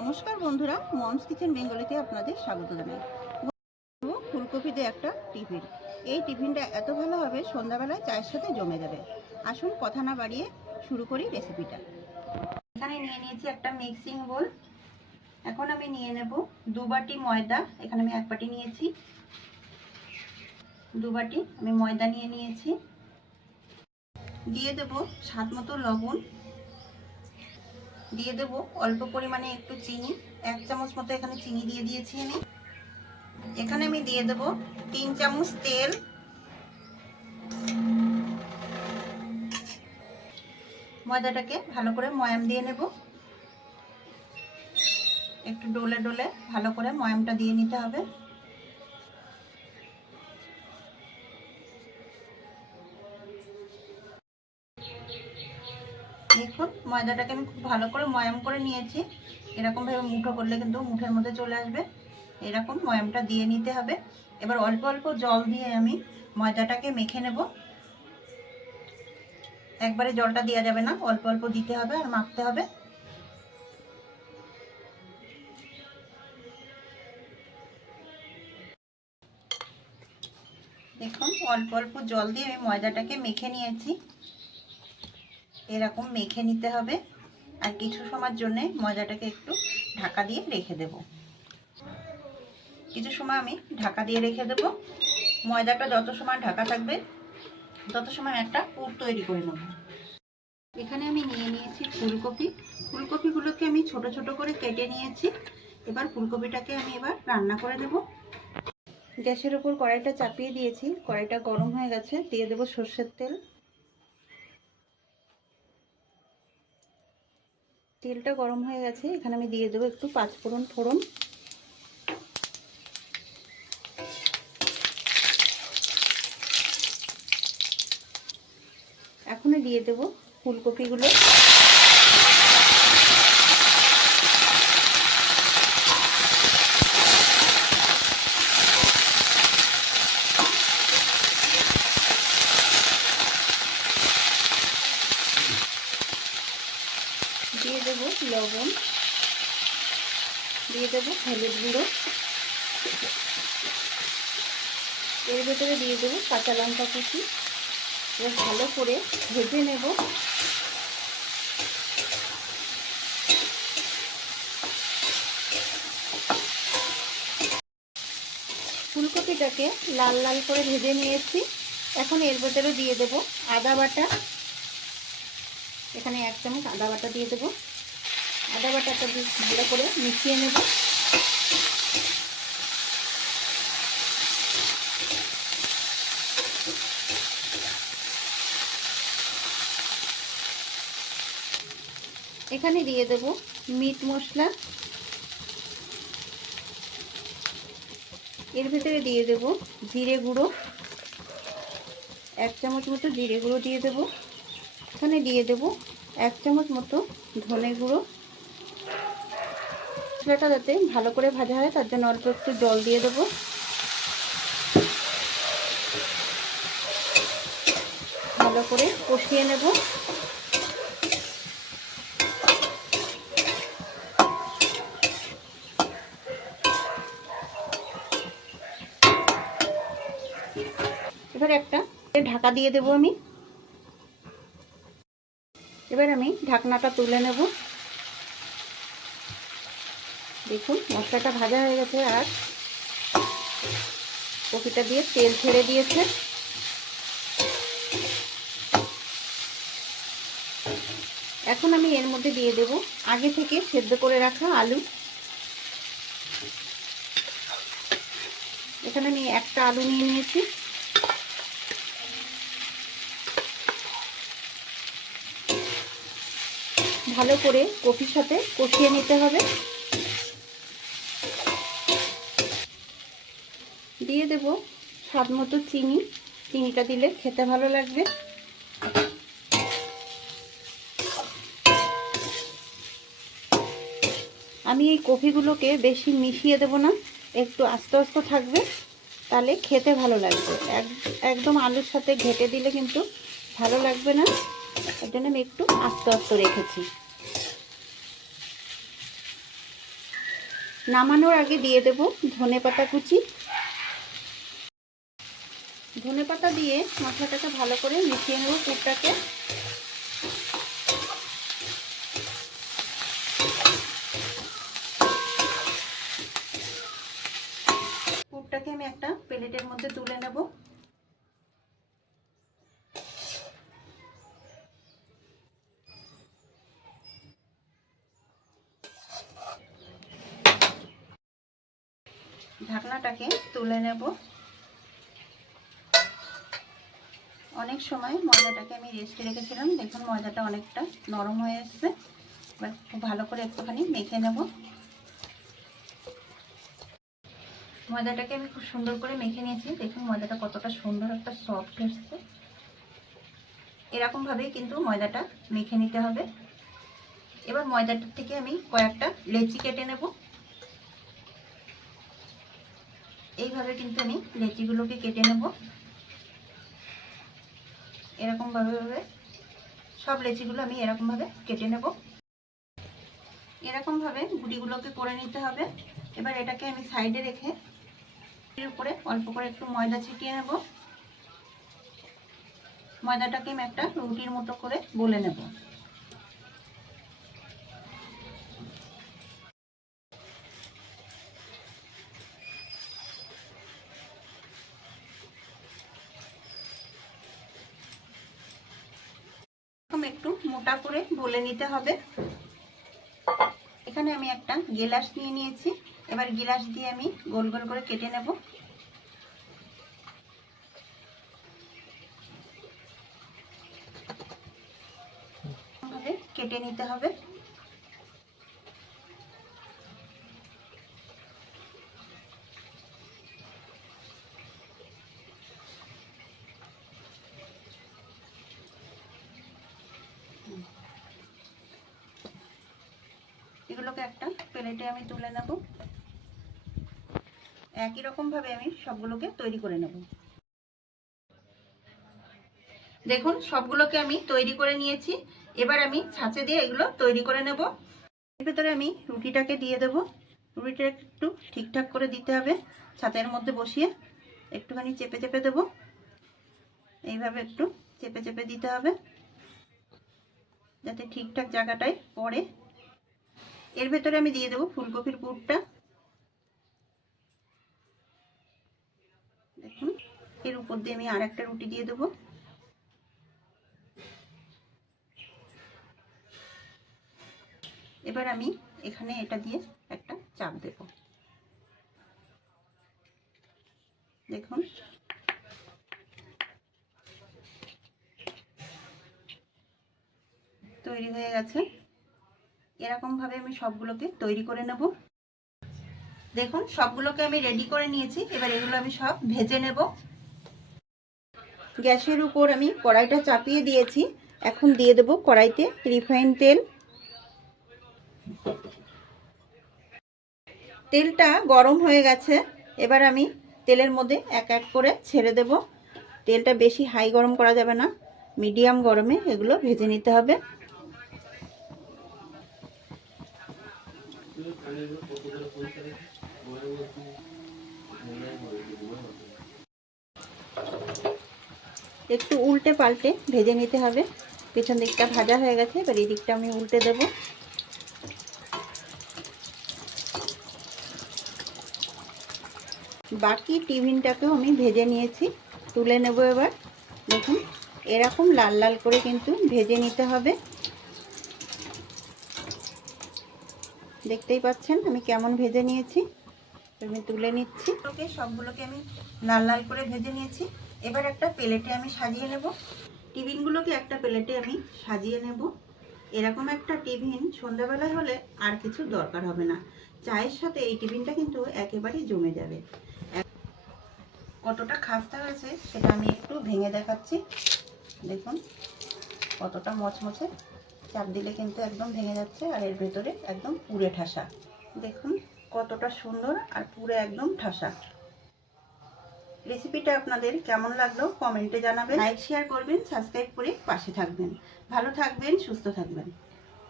নমস্কার বন্ধুরা, moms kitchen বেঙ্গলিতে আপনাদের স্বাগত জানাই। ফুলকপি দিয়ে একটা টিফিন। এই টিফিনটা এত ভালো হবে, সন্ধ্যাবেলায় চায়ের সাথে জমে যাবে। আসুন, কথা না বাড়িয়ে শুরু করি রেসিপিটা এখানে নিয়ে নিয়েছি একটা মিক্সিং বোল এখন আমি নিয়ে নেব দু বাটি ময়দা। এখানে আমি এক বাটি নিয়েছি। দু বাটি আমি ময়দা নিয়ে নিয়েছি। দিয়ে দেব স্বাদ মতো লবণ। দিয়ে দেব। অল্প পরিমাণে একটু চিনি, এক চামচ মতো এখানে চিনি দিয়ে দিয়েছি আমি। এখানে আমি দিয়ে দেব তিন চামচ তেল। ময়দাটাকে ভালো করে ময়াম দিয়ে নেব। একটু ডোলে ডোলে ভালো করে ময়ামটা দিয়ে নিতে হবে। দেখুন, ময়দাটাকে আমি খুব ভালো করে ময়াম করে নিয়েছি। এরকমভাবে মুঠো করলে কিন্তু মুঠের মধ্যে চলে আসবে। এরকম ময়ামটা দিয়ে নিতে হবে। এবার অল্প অল্প জল দিয়ে আমি ময়দাটাকে মেখে নেব। একবারে জলটা দেওয়া যাবে না, অল্প অল্প দিতে হবে আর মাখতে হবে। দেখুন, অল্প অল্প জল দিয়ে আমি ময়দাটাকে মেখে নিয়েছি। এরকম মেখে নিতে হবে। আর কিছু সময়ের জন্যে ময়দাটাকে একটু ঢাকা দিয়ে রেখে দেব। কিছু সময় আমি ঢাকা দিয়ে রেখে দেব। ময়দাটা যত সময় ঢাকা থাকবে, তত সময় একটা পুর তৈরি করে নেব। এখানে আমি নিয়ে নিয়েছি ফুলকপি। ফুলকপিগুলোকে আমি ছোট ছোট করে কেটে নিয়েছি। এবার ফুলকপিটাকে আমি এবার রান্না করে দেব। গ্যাসের উপর কড়াইটা চাপিয়ে দিয়েছি। কড়াইটা গরম হয়ে গেছে। দিয়ে দেবো সর্ষের তেল। তেলটা গরম হয়ে গেছে, এখানে আমি দিয়ে দেবো একটু পাঁচফোড়ন ফোড়ন। এখনই দিয়ে দেবো ফুলকপিগুলো দিয়ে দেবো লবণ দিয়ে দেবো হলুদ গুঁড়ো। এর ভেতরে দিয়ে দেবো কাঁচা লঙ্কা কুচি। এবার ভালো করে ভেজে নেব। ফুলকপিটাকে লাল লাল করে ভেজে নিয়েছি। এখন এর ভেতরে দিয়ে দেবো আদা বাটা। এখানে এক চামচ আদা বাটা দিয়ে দেবো। আদা বাটাটা ভালো করে মিশিয়ে নেব। এখানে দিয়ে দেব মিট মশলা। এর ভিতরে দিয়ে দেব জিরে গুঁড়ো। এক চামচ মতো জিরে গুঁড়ো দিয়ে দেবো। এখানে দিয়ে দেব এক চামচ মতো ধনে গুঁড়ো। মশলাটা যাতে ভালো করে ভাজা হয়, তার জন্য অল্প একটু জল দিয়ে দেব। ভালো করে কষিয়ে নেব। এবার একটা ঢাকা দিয়ে দেব আমি। এবার আমি ঢাকনাটা তুলে নেব। দেখুন, মশলাটা ভাজা হয়ে গেছে আর কপিটা দিয়ে তেল ছেড়ে দিয়েছে। এখন আমি এর মধ্যে দিয়ে দেব আগে থেকে সেদ্ধ করে রাখা আলু। এখানে আমি একটা আলু নিয়ে নিয়েছি। ভালো করে কপির সাথে কষিয়ে নিতে হবে। দিয়ে দেব স্বাদ মতো চিনি। চিনিটা দিলে খেতে ভালো লাগবে। আমি এই কপিগুলোকে বেশি মিশিয়ে দেব না, একটু আস্তে আস্তে থাকবে, তাহলে খেতে ভালো লাগবে। একদম আলুর সাথে ঘেটে দিলে কিন্তু ভালো লাগবে না, তার জন্য আমি একটু আস্তে আস্তে রেখেছি। নামানোর আগে দিয়ে দেব ধনে পাতা কুচি। ধনে পাতা দিয়ে মশলাটাকে ভালো করে মিশিয়ে নেব পুরটাকে। পুরটাকে আমি একটা প্লেটের মধ্যে তুলে নেব। ঢাকনাটাকে তুলে নেব। অনেক সময় ময়দাটাকে আমি রেস্টে রেখেছিলাম। দেখুন ময়দাটা অনেকটা নরম হয়ে এসছে। এবার খুব ভালো করে একটুখানি মেখে নেব। ময়দাটাকে আমি খুব সুন্দর করে মেখে নিয়েছি। দেখুন ময়দাটা কতটা সুন্দর একটা সফট এসছে। এরকমভাবেই কিন্তু ময়দাটা মেখে নিতে হবে। এবার ময়দাটার থেকে আমি কয়েকটা লেচি কেটে নেব। এইভাবে কিন্তু আমি লেচিগুলোকে কেটে নেব। এরকমভাবে ভাবে সব লেচিগুলো আমি এরকমভাবে কেটে নেব। এরকমভাবে গুটিগুলোকে করে নিতে হবে। এবার এটাকে আমি সাইডে রেখে এর উপরে অল্প করে একটু ময়দা ছিটিয়ে নেব। ময়দাটাকে আমি একটা রুটির মতো করে বলে নেব। এরকম একটু মোটা করে বলে নিতে হবে। এখানে আমি একটা গেলাস নিয়ে নিয়েছি। এবার গিলাস দিয়ে আমি গোল গোল করে কেটে নেব। কেটে নিতে হবে। এগুলোকে একটা প্লেটে আমি তুলে নেব। একই রকমভাবে আমি সবগুলোকে তৈরি করে নেব। দেখুন, সবগুলোকে আমি তৈরি করে নিয়েছি। এবার আমি ছাঁচে দিয়ে এগুলো তৈরি করে নেব। এর ভেতরে আমি রুটিটাকে দিয়ে দেব। রুটিটা একটু ঠিকঠাক করে দিতে হবে ছাতের মধ্যে বসিয়ে। একটুখানি চেপে চেপে দেব। এইভাবে একটু চেপে চেপে দিতে হবে। যাতে ঠিকঠাক জায়গাটায় পড়ে। এর ভেতরে আমি দিয়ে দেবো ফুলকপির পুরটা দেখুন, এর উপর দিয়ে আমি আর একটা রুটি দিয়ে দেবো। এবার আমি এখানে এটা দিয়ে একটা চাপ দেব। দেখুন। তৈরি হয়ে গেছে। এরকমভাবে আমি সবগুলোকে তৈরি করে নেব। দেখুন, সবগুলোকে আমি রেডি করে নিয়েছি। এবার এগুলো আমি সব ভেজে নেব। গ্যাসের উপর আমি কড়াইটা চাপিয়ে দিয়েছি। এখন দিয়ে দেব কড়াইতে রিফাইন তেল। তেলটা গরম হয়ে গেছে। এবার আমি তেলের মধ্যে এক এক করে ছেড়ে দেব। তেলটা বেশি হাই গরম করা যাবে না। মিডিয়াম গরমে এগুলো ভেজে নিতে হবে। একটু উল্টে পাল্টে ভেজে নিতে হবে। পেছন দিকটা ভাজা হয়ে গেছে, এবার এই দিকটা আমি উল্টে দেব। বাকি টিফিনটাকেও আমি ভেজে নিয়েছি, তুলে নেব এবার। দেখুন, এরকম লাল লাল করে কিন্তু ভেজে নিতে হবে। দেখতেই পাচ্ছেন, আমি কেমন ভেজে নিয়েছি। আমি তুলে নিচ্ছি। ওকে, সবগুলোকে আমি লাল লাল করে ভেজে নিয়েছি। এবার একটা প্লেটে আমি সাজিয়ে নেব। টিফিনগুলোকে একটা প্লেটে আমি সাজিয়ে নেব। এরকম একটা টিফিন সন্ধ্যাবেলায় হলে আর কিছু দরকার হবে না। চায়ের সাথে এই টিফিনটা কিন্তু একেবারেই জমে যাবে। কতটা খাস্তা হয়েছে সেটা আমি একটু ভেঙে দেখাচ্ছি। দেখুন, কতটা মচমচে। চাপ দিলে কিন্তু একদম ভেঙে যাচ্ছে আর এর ভেতরে একদম পুরে ঠাসা। দেখুন কতটা সুন্দর আর পুরে একদম ঠাসা। রেসিপিটা আপনাদের কেমন লাগল কমেন্টে জানাবেন। লাইক, শেয়ার করবেন, সাবস্ক্রাইব করে পাশে থাকবেন। ভালো থাকবেন, সুস্থ থাকবেন।